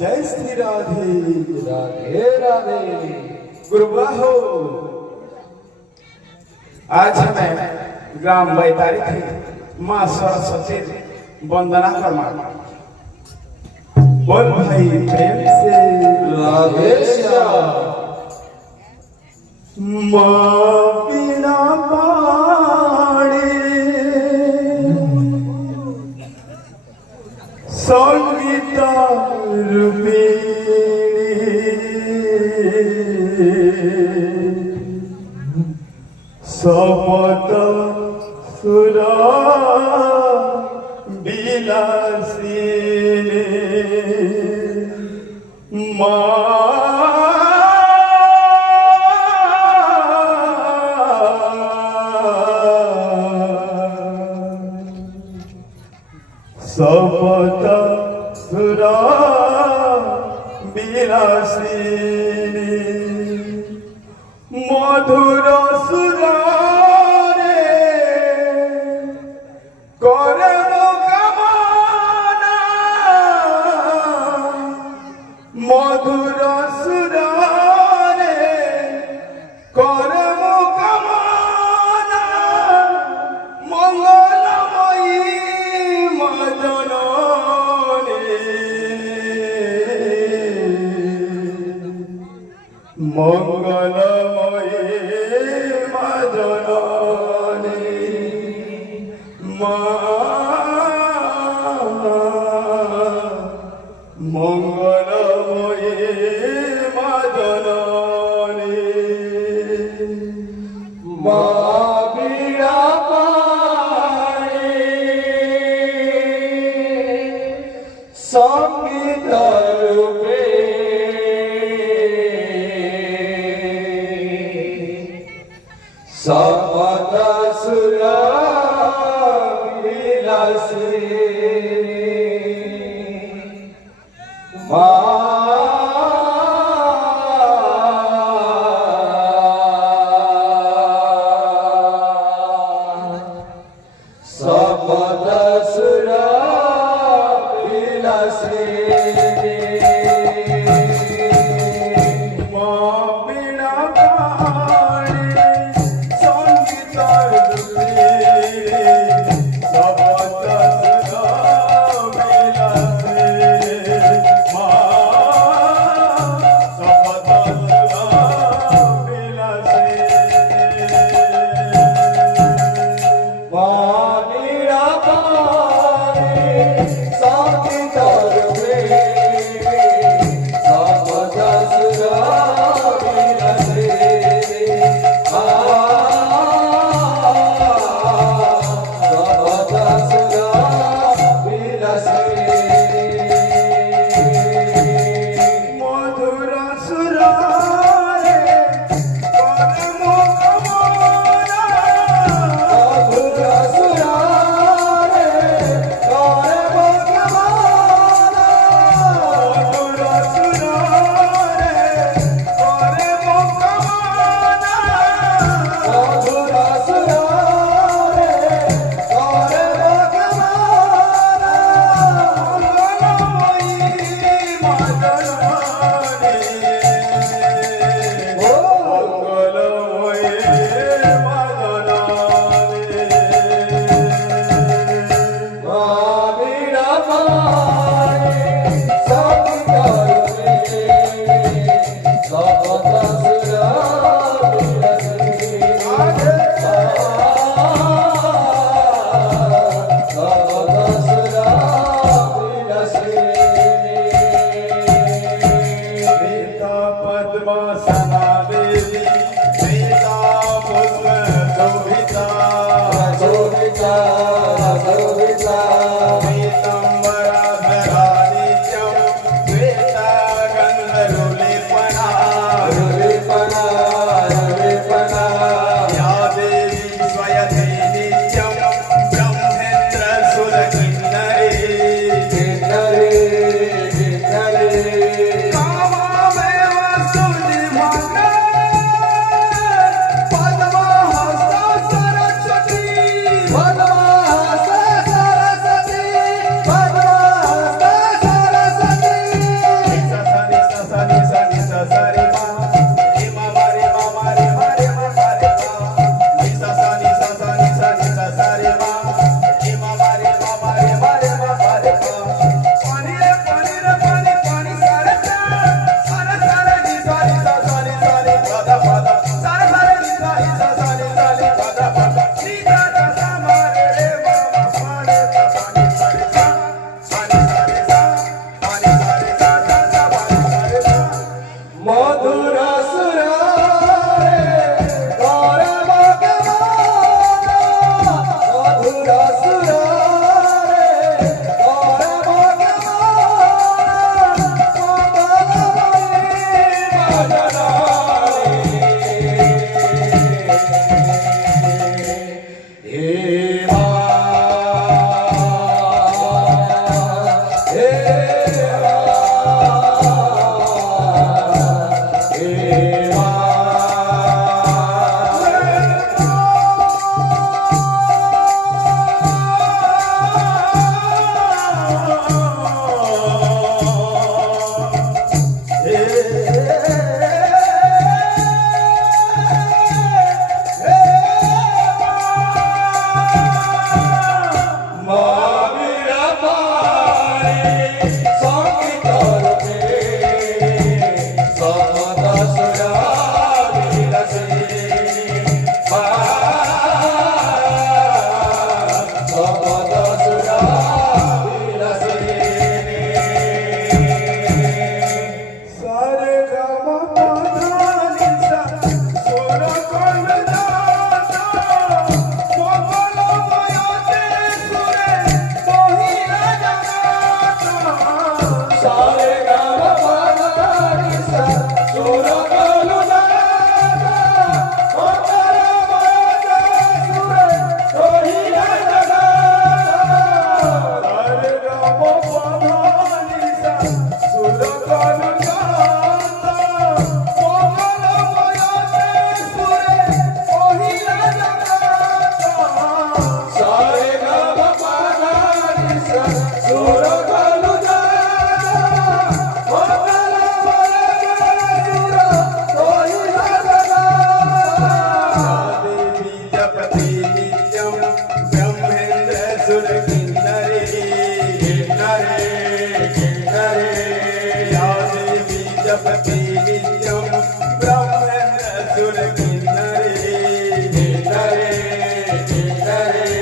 जय श्री राधे राधे राधे। गुरुबाहो, आज हमें ग्राम बैतारी थी माँ सरस्वती वंदना करना। बोल भाई प्रेम से राधे श्याम। माँ बिना पानी संगीता सपत सुरा बिलासी सपत सुरा बिलासी मधुर सुरा मधुर सुरारे करम कामना मंगलमयी मदनने मंगलमयी मदनने मंगलमयी मदनने माँ बीड़ा पाणी संगीत रूपे सपत सुरा विलासी सपत सुरा विलासी मानिरा पारे साकितार प्रेमी सावधा सुरा विरसे सावधा सुरा विरसे मधुर सुरा रे कर्म कमला मधुर सुरा रे कर्म कमला मधुर सुरा रे कर्म कमला मधुर सुरा रे कर्म कमला मानिरा पारे साकितार प्रेमी सावधा सुरा विरसे सावधा सुरा विरसे पद्मासना देवी वेदा पुष्प शोभिता शोभिता शोभिता पीताम्बराधरा नित्यं श्वेता गन्धरुलिपना रुलिपना रुलिपना या देवी स्वयते नित्यं ब्रह्मेन्द्रसुरकिन्नरी किन्नरी किन्नरी काममेव स्तुतिभङ्गा पद्महस्ता सरस्वती पद्महस्ता सरस्वती पद्महस्ता सरस्वती ससनि ससनि सनि ससरि मा रे मा रे मा रे मा रे मा रे मा ससनि ससनि सनि ससरि मा रे मा रे मा रे मा रे मा रे मा पानी रे पानी रे पानी पानी सारे सारे सारे नि सारे ससनि सारे पदा पदा सारे सारे नि सारे ससनि सारे पदा पदा नि दा सा मा रे मा रे ससनि सारे सा सारे सारे सा पानी सारे सा सा सा पानी सारे सा मधुर सुरा रे कर्म कमला मधुर सुरा रे कर्म कमला मानिरा पारे साकितार प्रेमी सावधा सुरा विरसे सावधा सुरा विरसे सारे गम पधानि सा सोर कर्म दाता मोगल मयते सुरे मोहिला जगाता सारे गाम पधानि सा सुर कलुदाता मंगल मयते सुरे मोहिला जगाता सारे गम पधानि सा सुर कर्म दाता मोगल मयते सुरे मोहिला जगाता सारे गाम पधानि सा सुर कलुदाता मंगल मयते सुर मोहिला जगाता देवी जपति नित्यं ब्रह्मेन्द्र सुर किन्नरी किन्नरी किन्नरी या देवी जपति नित्यं ब्रह्मेन्द्र सुर किन्नरी किन्नरी किन्नरी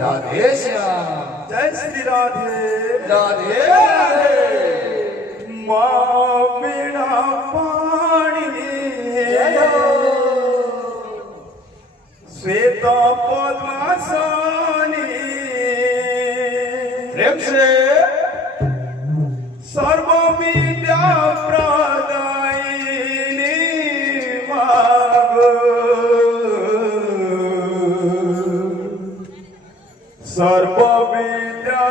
राधे श्याम जय श्री राधे राधे राधे माँ बिना पाणी श्वेता पद्मासनी प्रेम से सर्व विद्या प्रदायिनी माग सर्व विद्या